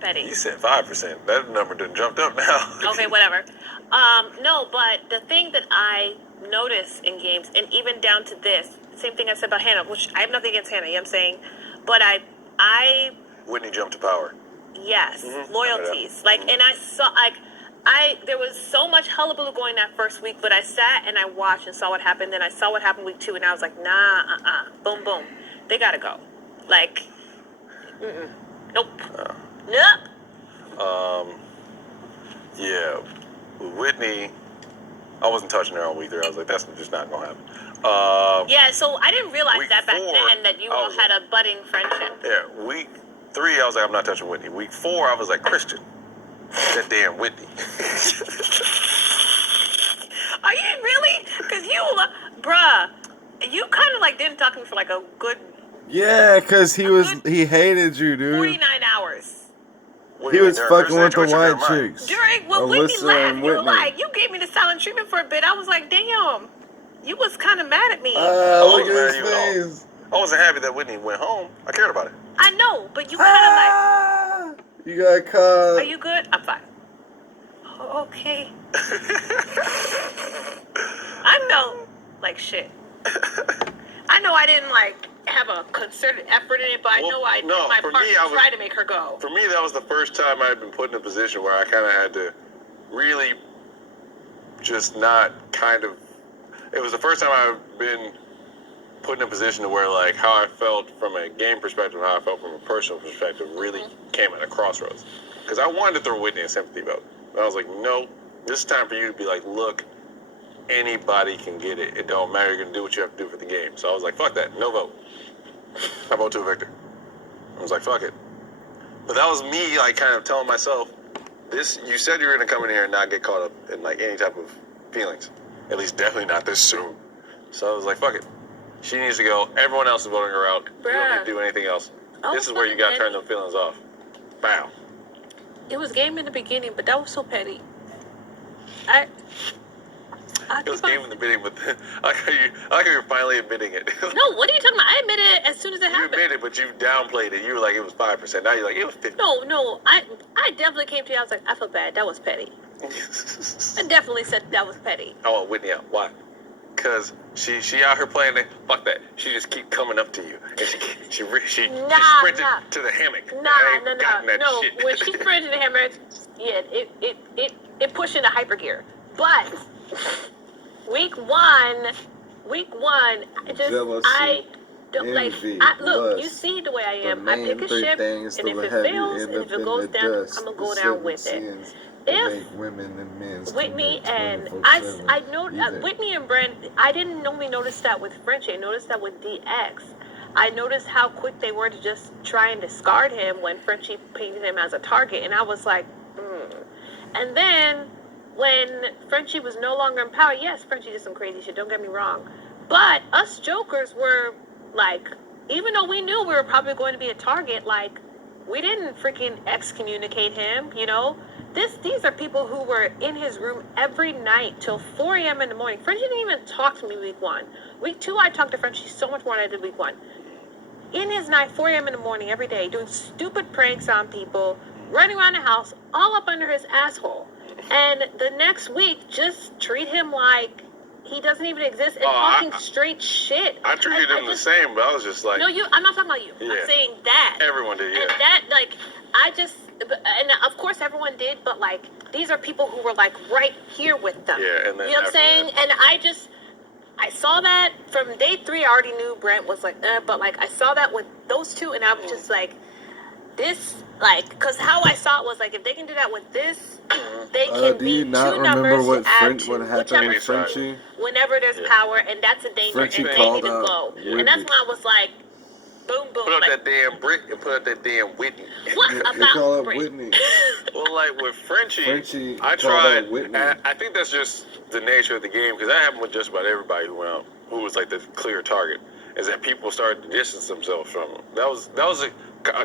petty. You said 5%. That number done jumped up now. Okay, whatever. No, but the thing that I notice in games, and even down to this, same thing I said about Hannah, which I have nothing against Hannah, you know what I'm saying? But I Whitney jumped to power. yes, loyalties. Mm-hmm. And I saw, there was so much hullabaloo going that first week, but I sat and I watched and saw what happened. Then I saw what happened week 2, and I was like, nah, boom, boom. They gotta go. Nope. Nope. Yeah. With Whitney, I wasn't touching her on week 3. I was like, that's just not going to happen. Yeah, so I didn't realize week that back 4, then that you all had a budding friendship. Yeah, week 3, I was like, I'm not touching Whitney. Week 4, I was like, Christian. That damn Whitney. Are you really? Because bruh, you kind of didn't talk to me for a good... Yeah, because he hated you, dude. 49 hours. He was fucking with the white chicks. During when Whitney left, you gave me the silent treatment for a bit. I was like, damn, you was kind of mad at me. Look at his face. I wasn't happy that Whitney went home. I cared about it. I know, but you kind of You got caught. Are you good? I'm fine. Oh, okay. I know, shit. I know I didn't have a concerted effort in it, but I know I did my part to try to make her go. For me, that was the first time I had been put in a position where I kind of had to really just not it was the first time I've been put in a position to where how I felt from a game perspective and how I felt from a personal perspective really came at a crossroads. Because I wanted to throw Whitney a sympathy vote. And I was like, no, this is time for you to be like, look, anybody can get it. It don't matter. You're going to do what you have to do for the game. So I was like, fuck that. No vote. I vote to evict her. I was like, fuck it. But that was me, kind of telling myself, you said you were going to come in here and not get caught up in, any type of feelings. At least definitely not this soon. So I was like, fuck it. She needs to go. Everyone else is voting her out. You don't need to do anything else. This is where you got to turn them feelings off. Bow. It was game in the beginning, but that was so petty. It was game in the beginning, but I like how you're finally admitting it. No, what are you talking about? I admitted it as soon as it happened. You admitted it, but you downplayed it. You were like, it was 5%. Now you're like, it was 50%. No, I definitely came to you. I was like, I feel bad. That was petty. I definitely said that was petty. I want Whitney out. Why? Because she out here playing it. Fuck that. She just keep coming up to you, and she sprinted to the hammock. No. When she sprinted to the hammock, yeah, it pushed into hyper gear. But week one, I don't envy, look. You see the way I am. I pick a ship, and if it fails, and if it goes down, I'm gonna go down with it. If women and men Whitney and I know Whitney and Brent, I didn't only notice that with Frenchie. I noticed that with DX. I noticed how quick they were to just try and discard him when Frenchie painted him as a target, and I was like, And then when Frenchie was no longer in power, yes, Frenchie did some crazy shit. Don't get me wrong, but us jokers were even though we knew we were probably going to be a target, we didn't freaking excommunicate him, you know. These are people who were in his room every night till 4 a.m. in the morning. Frenchie didn't even talk to me week 1. Week 2, I talked to Frenchie so much more than I did week 1. In his night, 4 a.m. in the morning every day, doing stupid pranks on people, running around the house, all up under his asshole. And the next week, just treat him like he doesn't even exist and talking straight shit. I treated him the same, but I was just like... No, I'm not talking about you. Yeah. I'm saying that. Everyone did, yeah. And that, and of course everyone did, but these are people who were right here with them. Yeah, and then you know what I'm saying? And I saw that from day 3. I already knew Brent was but I saw that with those two, and I was just this, because how I saw it was if they can do that with this, they can be 2 numbers to add to happened with Frenchie? Whenever there's power, and that's a danger, Frenchie and they need to go. Yeah. And that's when I was like, boom, boom. Put up that damn brick and put up that damn Whitney. What about brick? Whitney. Well, with Frenchie, I tried. I think that's just the nature of the game, because that happened with just about everybody who went out, who was the clear target, is that people started to distance themselves from him. That was a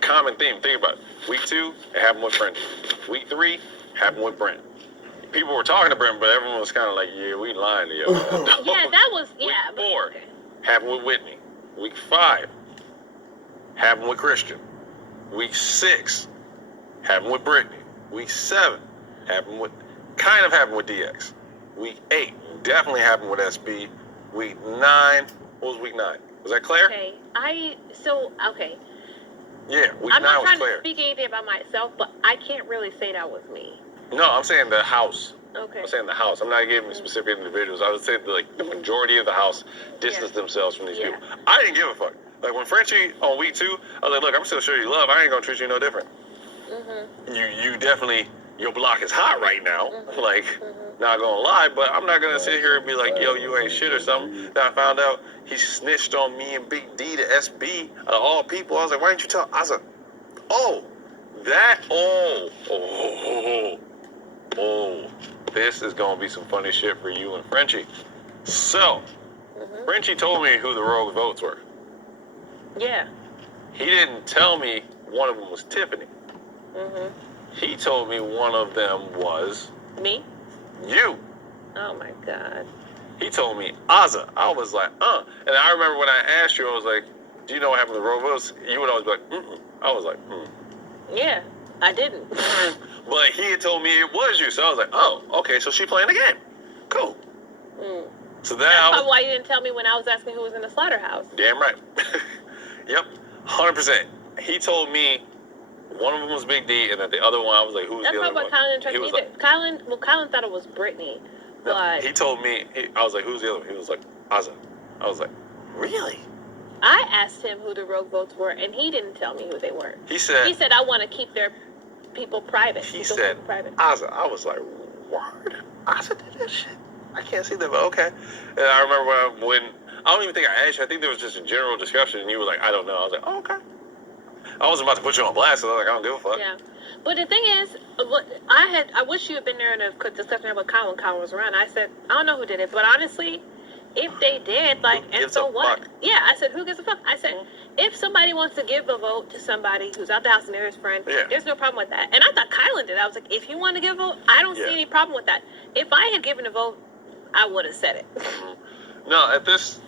common theme. Think about it. Week 2, it happened with Frenchie. Week 3, happened with Brent. People were talking to Brent, but everyone was kind of like, yeah, we lying to you. Yeah, that was, Week 4, happened with Whitney. Week 5, happened with Christian. Week 6, happened with Brittany. Week 7 happened with DX. Week 8 definitely happened with SB. Week 9, what was week 9? Was that Claire? Okay, okay. Yeah, week 9 was Claire. I'm not trying to speak anything about myself, but I can't really say that was me. No, I'm saying the house. Okay. I'm saying the house. I'm not giving specific individuals. I would say the majority of the house distanced themselves from these people. I didn't give a fuck. Like when Frenchie on week 2, I was like, look, I'm still showing you love. I ain't gonna treat you no different. You definitely, your block is hot right now. Not gonna lie, but I'm not gonna sit here and be like, yo, you ain't shit or something. Then I found out he snitched on me and Big D to SB out of all people. I was like, why didn't you tell? I was like, this is gonna be some funny shit for you and Frenchie. So, Frenchie told me who the rogue votes were. Yeah. He didn't tell me one of them was Tiffany. He told me one of them was me. You. Oh my God. He told me Azza. I was like, And I remember when I asked you, I was like, do you know what happened to the rogue votes? You would always be like, I was like, Yeah, I didn't. But he had told me it was you, so I was like, oh, okay, so she playing the game. Cool. So that's probably why you didn't tell me when I was asking who was in the slaughterhouse. Damn right. Yep, 100%. He told me one of them was Big D, and then the other one, I was like, who's the other one? That's not what Kylan tried to either. Kylan thought it was Brittany, but... He told me, I was like, who's the other one? He was like, Azza. I was like, really? I asked him who the rogue votes were, and he didn't tell me who they were. He said, I want to keep their people private. He said, Azza. I was like, word? Azza did that shit? I can't see that, but okay. And I remember when I don't even think I asked you. I think there was just a general discussion, and you were like, I don't know. I was like, oh, okay. I wasn't about to put you on blast, so I was like, I don't give a fuck. Yeah. But the thing is, I wish you had been there in a discussion about Colin. Colin was around. I said, I don't know who did it, but honestly, if they did, and so what? Fuck? Yeah, I said, who gives a fuck? I said, if somebody wants to give a vote to somebody who's out the house and they're his friend, there's no problem with that. And I thought Kylan did. I was like, if you want to give a vote, I don't see any problem with that. If I had given a vote, I would have said it. No, at this...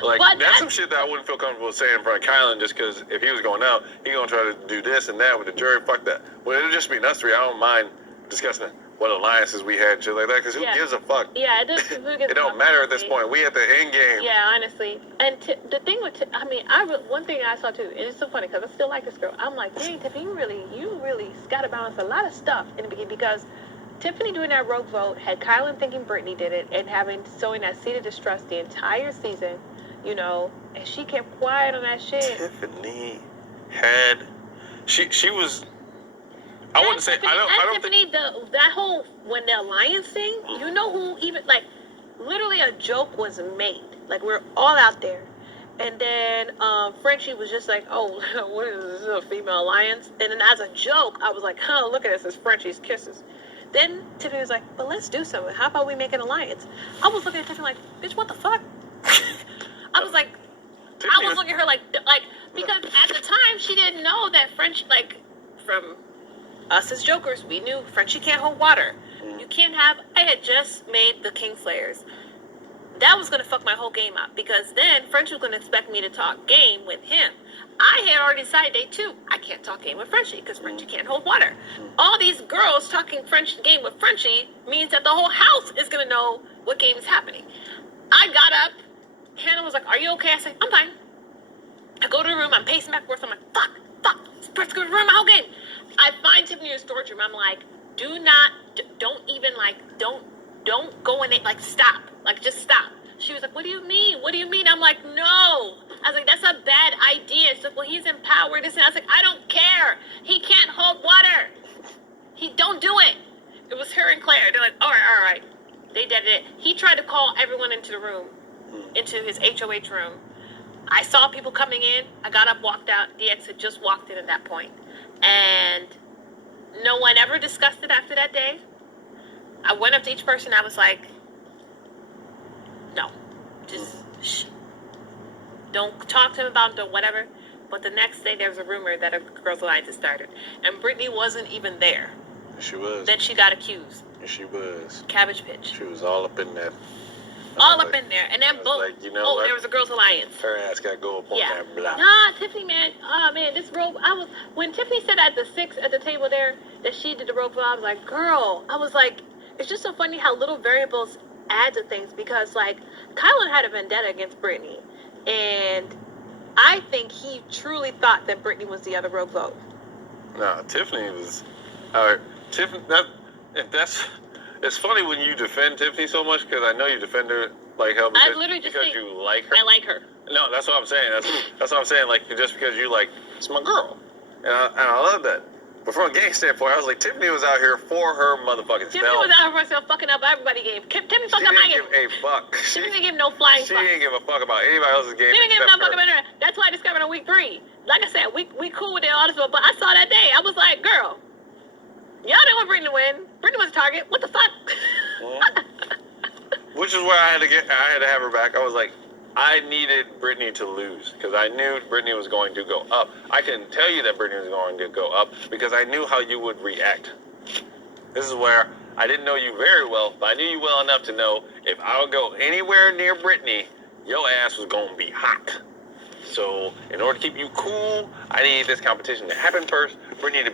that's some shit that I wouldn't feel comfortable saying in front of Kylan, just because if he was going out, he gonna try to do this and that with the jury. Fuck that. Well, it'll just be us three. I don't mind discussing what alliances we had and shit like that, because who gives a fuck? Yeah, it doesn't. It don't matter at this point. We at the end game. Yeah, honestly. And the thing with, one thing I saw too, and it's so funny because I still like this girl. I'm like, dang, Tiffany, you really got to balance a lot of stuff in the beginning, because Tiffany doing that rogue vote had Kylan thinking Brittany did it and sowing that seed of distrust the entire season. And she kept quiet on that shit. Tiffany had, she was, I wouldn't say, I don't Tiffany, that whole, when the alliance thing, you know who even, literally a joke was made. We're all out there. And then Frenchie was just like, oh, what is this, a female alliance? And then as a joke, I was like, oh, look at this, it's Frenchie's kisses. Then Tiffany was like, but let's do something. How about we make an alliance? I was looking at Tiffany like, bitch, what the fuck? I was like, I was looking at her like, because at the time she didn't know that French, from us as jokers, we knew Frenchie can't hold water. You can't have, I had just made the Kingslayers. That was going to fuck my whole game up, because then Frenchie was going to expect me to talk game with him. I had already decided day 2, I can't talk game with Frenchie because Frenchie can't hold water. All these girls talking French game with Frenchie means that the whole house is going to know what game is happening. I got up. Hannah was like, are you okay? I said, I'm fine. I go to the room. I'm pacing back and forth. I'm like, fuck. Let's go to the room, my whole game. I find Tiffany in the storage room. I'm like, don't even, don't go in it. Stop. Just stop. She was like, what do you mean? I'm like, no. I was like, that's a bad idea. She's like, well, he's empowered. I was like, I don't care. He can't hold water. Don't do it. It was her and Claire. They're like, all right. They did it. He tried to call everyone into the room, into his HOH room. I saw people coming in. I got up, walked out. DX had just walked in at that point. And no one ever discussed it after that day. I went up to each person. I was like, no, just shh. Don't talk to him about it, whatever. But the next day, there was a rumor that a girls' alliance had started. And Brittany wasn't even there. She was. Then she got accused. She was. Cabbage pitch. She was all up in that. all up in there. And then boom. Like, you know what? There was a girls' alliance. Her ass got to go up on that block. Nah, Tiffany, man. Oh man, this rope. When Tiffany said at the table there that she did the rope, I was like, girl. I was like, it's just so funny how little variables add to things, because like Kylan had a vendetta against Brittany, and I think he truly thought that Brittany was the other rope vote. No, Tiffany was. Tiffany. It's funny when you defend Tiffany so much, because I know you defend her like hell because you like her. I like her. No, that's what I'm saying. That's what I'm saying. Like, just because you like, it's my girl, and I love that. But from a gang standpoint, I was like, Tiffany was out here for her motherfucking Tiffany was out for herself, fucking up everybody's game. Tiffany fucked up my game. She didn't give a fuck. She didn't give no flying fuck. She didn't give a fuck about anybody else's game. She didn't give no fuck about her. That's why I discovered on week 3. Like I said, we cool with it, all this, but I saw that day. I was like, girl, y'all didn't want Brittany to win. Brittany was a target. What the fuck? Which is where I had to have her back. I was like, I needed Brittany to lose because I knew Brittany was going to go up. I couldn't tell you that Brittany was going to go up because I knew how you would react. This is where I didn't know you very well, but I knew you well enough to know if I would go anywhere near Brittany, your ass was going to be hot. So in order to keep you cool, I needed this competition to happen first. Brittany to